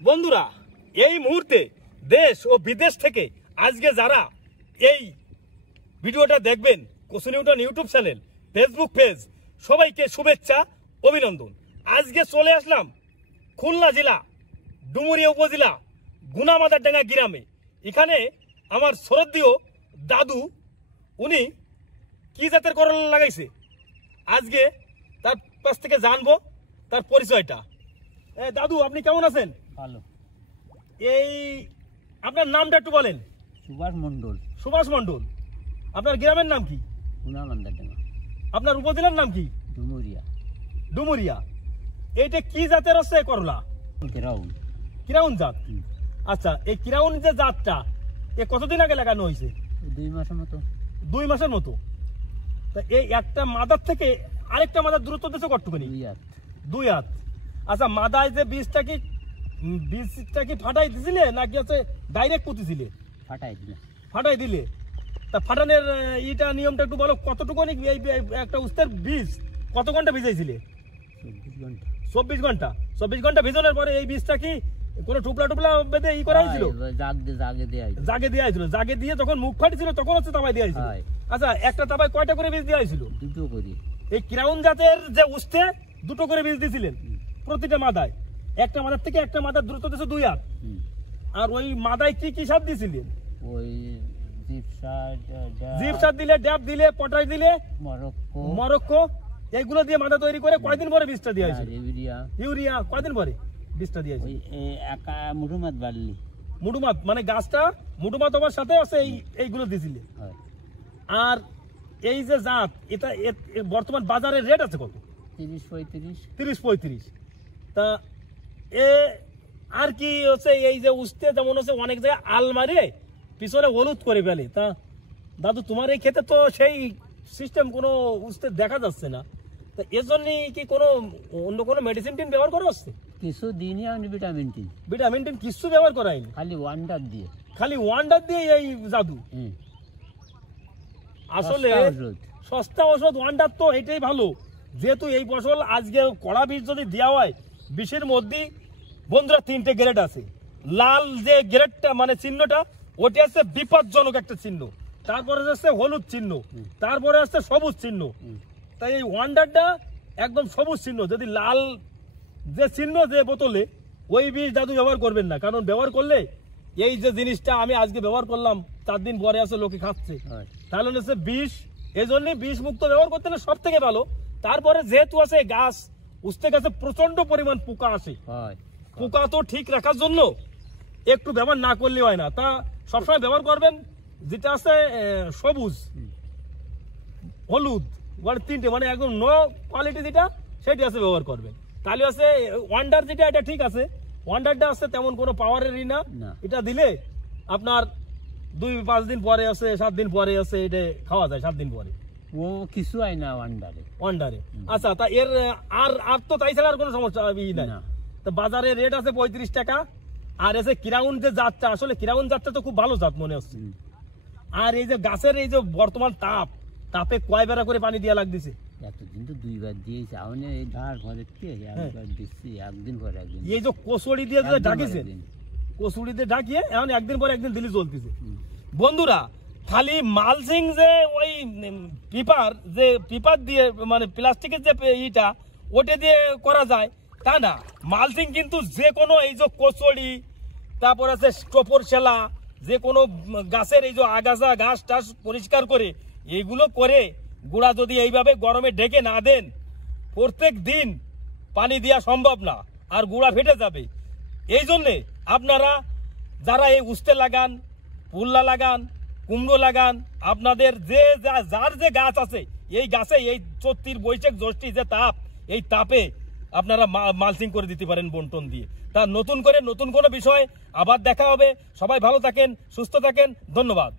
বন্ধুরা, এই মুহূর্তে দেশ ও বিদেশ থেকে আজকে যারা এই ভিডিওটা দেখবেন, কোসো Newton YouTube channel, Facebook page, সবাইকে শুভেচ্ছা, অভিনন্দন। আজকে চলে আসলাম খুলনা জেলা ডুমুরিয়া উপজেলা গুনামাদারডাঙ্গা গ্রামে। এখানে আমার শ্রদ্ধেয় দাদু, উনি কি জাতের করলা লাগাইছে আজকে তার কাছ থেকে জানবো তার পরিচয়টা। দাদু, আপনি কেমন আছেন? ভালো। এই আপনার নামটা একটু বলেন। সুভাষ মন্ডল। সুভাষ মন্ডল। আপনার গ্রামের নাম কি? গুনামাদারডাঙ্গা। আপনার উপজেলার নাম কি? ডুমুরিয়া। ডুমুরিয়া। এইটা কি জাতের আছে করলা? কিরাউন। কিরাউন জাত। আচ্ছা, এই কিরাউন যে জাতটা এ কতদিন আগে লাগানো হয়েছে? 2 মাসের মতো। 2 মাসের মতো। তা এই একটা মাদার থেকে আরেকটা মাদার দূরত্ব দিয়েছে কতটুকুনি? 2 হাত। 2 হাত। আচ্ছা, মাদায় যে বীজটা কি ফাটাই দিছিলে নাকি হচ্ছে ডাইরেক্ট পুঁতিছিলে? ফাটাই দিলে। ফাটাই দিলে। তা ফাটানোর এইটা নিয়মটা একটু বলো। কতটুকুনি এই একটা উস্তের বীজ কত ঘন্টা ভিজাইছিলে? 24 ঘন্টা। 24 ঘন্টা। 24 ঘন্টা ভিজানোর পরে এই বীজটা কি কোনো টুপলা বেঁধে ই করা হয়েছিল? জাগে দেওয়া হয়েছিল। জাগে দিয়ে যখন মুখ ফাটিছিল তখন হচ্ছে তাবাই দেওয়া হয়েছিল। আচ্ছা, একটা তাবাই কয়টা করে বীজ দেওয়া হয়েছিল? 2টো করে। এই ক্রাউন জাতের যে উস্তে 2টো করে বীজ দিয়েছিলেন প্রতিটা মাদায়। একটা মাদার থেকে একটা মাদার দূরত্ব দিয়েছে 2 হাত। আর ওই মাদায় কি কি সার দিয়েছিলেন? ওই জিপ সার দিলে, ড্যাপ দিলে, পটাশ দিলে, মরক্কো এইগুলো দিয়ে মাদা তৈরি করে কয়দিন পরে বীজটা দেওয়া হয়েছিল? ইউরিয়া কয়দিন পরে বীজটা দেওয়া হয়েছিল? মুঠুমাত বাড়লি। মুঠুমাত মানে গাছটা মুঠুমাত হওয়ার সাথে আছে এইগুলো দিয়েছিলে। আর এই যে জাত, এটা বর্তমান বাজারের রেট আছে কত? 30-35। তা এ আর কি হচ্ছে এই যে উস্তে যেমন হচ্ছে অনেক জায়গায় আলমারি পিছনে হলুদ করে ফেলে। তা দাদু, তোমার এই ক্ষেত্রে তো সেই সিস্টেম কোনো উস্তে দেখা যাচ্ছে না। তা এর জন্য কি কোনো অন্য কোনো মেডিসিন টিন ব্যবহার করা হচ্ছে? কিছু দিনই আমি ভিটামিন টিন কিছু ব্যবহার করাইনি, খালি ওয়ান্ডার দিয়ে এই জাদু। আসলে সস্তা ওষুধ ওয়ান্ডার, তো এটাই ভালো। যেহেতু এই ফসল আজকে কড়া বীজ যদি দেওয়া হয়, বিষের মধ্যে বন্ধুরা 3টে গ্রেড আছে। লাল যে গ্রেডটা মানে চিহ্নটা, ওটা হচ্ছে বিপজ্জনক একটা চিহ্ন। তারপরে হচ্ছে হলুদ চিহ্ন, তারপরে হচ্ছে সবুজ চিহ্ন। তাই এই ওয়ান্ডারটা একদম সবুজ চিহ্ন। যদি লাল যে চিহ্ন যে বোতলে, ওই বীজ দাদু ব্যবহার করবেন না। কারণ ব্যবহার করলে এই যে জিনিসটা আমি আজকে ব্যবহার করলাম 4 দিন পরে আছে লোকে খাচ্ছে, তাহলে হচ্ছে বিষ। এই জন্যই বিষ মুক্ত ব্যবহার করতে হলে সব থেকে ভালো। তারপরে যেহেতু আছে গাছ, উস্তে গাছে প্রচন্ড পরিমাণ পোকা আসে। পোকা তো ঠিক রাখার জন্য একটু ব্যবহার না করলে হয় না। তা সবসময় ব্যবহার করবেন যেটা আছে সবুজ, হলুদ, 3টে মানে একদম নো কোয়ালিটি যেটা, সেটা আছে ব্যবহার করবেন। তাহলে আছে ওয়ান্ডার যেটা, এটা ঠিক আছে। ওয়ান্ডারটা আছে তেমন কোনো পাওয়ারেরই না। এটা দিলে আপনার 2-5 দিন পরে আছে, 7 দিন পরে আছে, এটা খাওয়া যায় 7 দিন পরে। ও কিছু হয় না ওয়ান্ডারে। আচ্ছা, তা এর আর তো তাই ছাড়া আর কোনো সমস্যা নাই। তো বাজারে রেট আছে 35 টাকা। আর এসে কিরাউন যে জাতটা, আসলে কিরাউন জাতটা তো খুব ভালো জাত মনে হচ্ছে। আর এই যে গাছের এই যে বর্তমান তাপে কয় বেলা করে পানি দেওয়া লাগতেছে? এতদিন তো 2 বার দিয়েছি। আমি এই ধার ঘরে একবার দিচ্ছি, একদিন পরে একদিন। এই যে কোসড়ি দিয়ে ঢাকিয়েছেন, কোসড়ি দিয়ে ঢাকিয়ে এখন একদিন পরে একদিন দিলে চলতেছে। বন্ধুরা, খালি মালচিং যে ওই পিপার দিয়ে মানে প্লাস্টিকের যে ইটা ওটা দিয়ে করা যায় তা না। মালচিং কিন্তু যে কোনো এই যে কোচড়ি, তারপর আছে টোপর শেলা, যে কোনো গাছের এই যে আগাছা ঘাস টাস পরিষ্কার করে এইগুলো করে গুঁড়া যদি এইভাবে গরমে ঢেকে না দেন, প্রত্যেক দিন পানি দেওয়া সম্ভব না, আর গুঁড়া ফেটে যাবে। এই জন্যে আপনারা যারা এই উস্তে লাগান, পুল্লা লাগান, কুমড়ো লাগান, আপনাদের যার যে গাছ আছে, এই গাছে এই 34 বৈশাখ জ্যৈষ্ঠী যে তাপ, এই তাপে আপনারা মালচিং করে দিতে পারেন বন্টন দিয়ে। তা নতুন কোনো বিষয় আবার দেখা হবে। সবাই ভালো থাকেন, সুস্থ থাকেন। ধন্যবাদ।